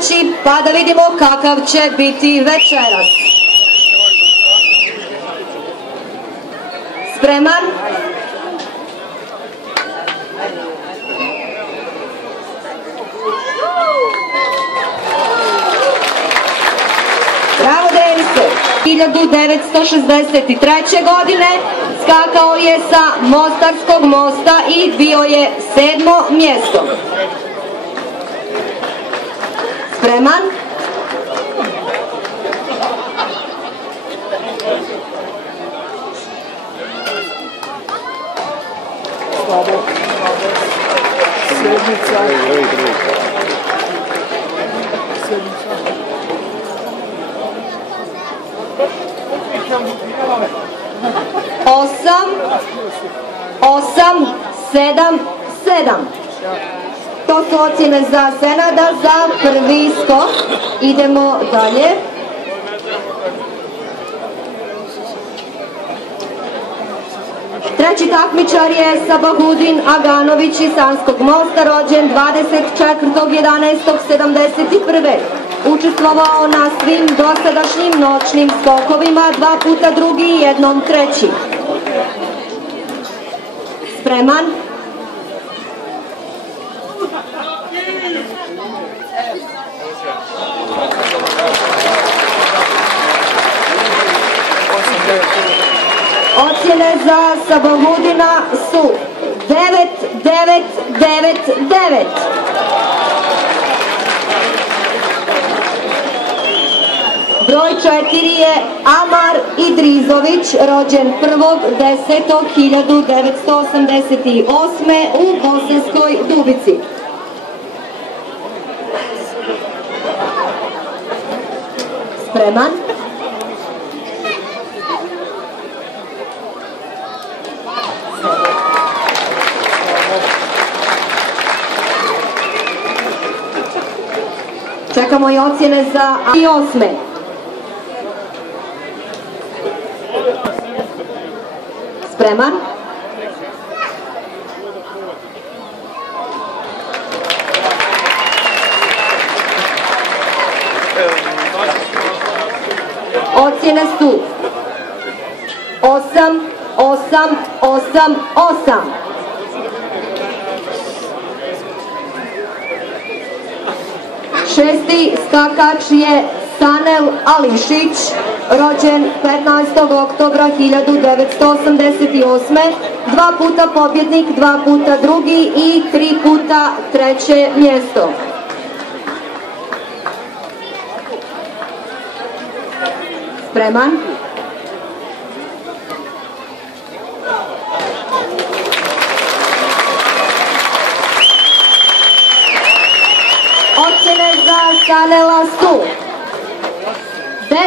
treći, pa da vidimo kakav će biti večeras. Spreman? Bravo Denise! 1963. godine skakao je sa Mostarskog mosta i bio je 7. mjesto. Spreman? Osam, sedam. To su ocjene za Senada za prvi skok. Idemo dalje. Treći takmičar je Sabahudin Aganović iz Sanskog mosta, rođen 24.11.71. Učestvovao na svim dosadašnjim noćnim skokovima, 2 puta drugi i jednom treći. Spreman? Ocjene za Sabahudina su 9. Broj 4 je Amar Idrizović, rođen 1.10.1988. u Bosanskoj Dubici. Spreman? Čekamo i ocjene za 8. Spreman? Ocjene su 8. Šesti skakač je Sanel Ališić, rođen 15. oktobra 1988. 2 puta pobjednik, 2 puta drugi i 3 puta treće mjesto. Spreman? Ocjene za Sanela su 10.